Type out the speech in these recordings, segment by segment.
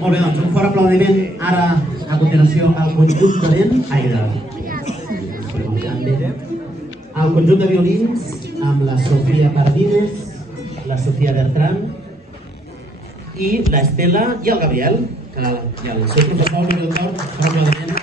Molt bé, doncs un fort aplaudiment ara a continuació al conjunt de vent. El conjunt de violins amb la Sofia Pardines, la Sofia Bertran i l'Estela i el Gabriel, que i el seu professor, el productor, fort aplaudiment.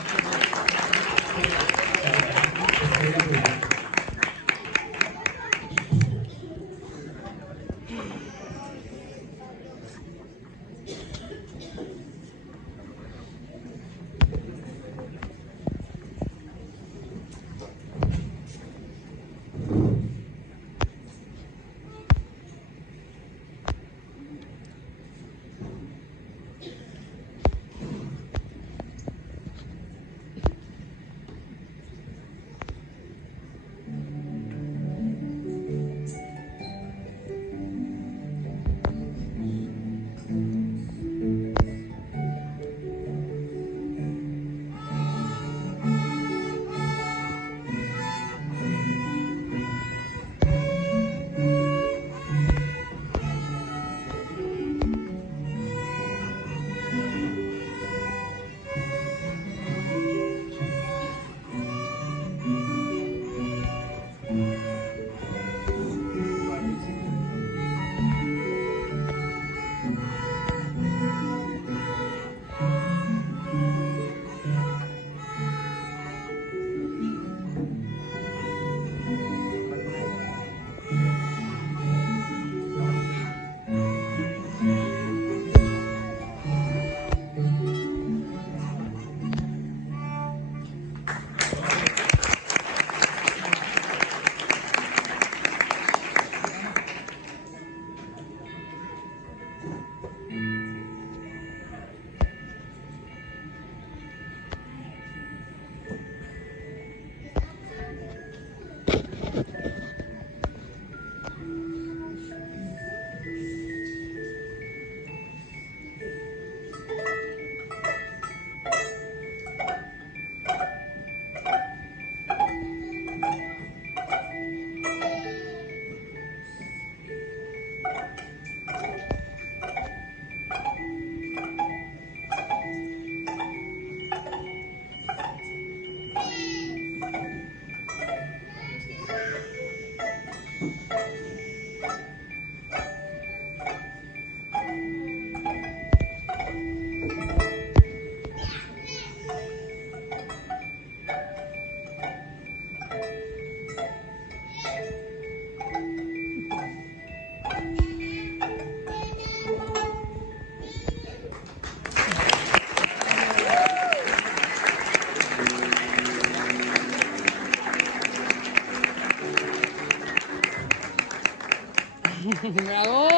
¡Bravo!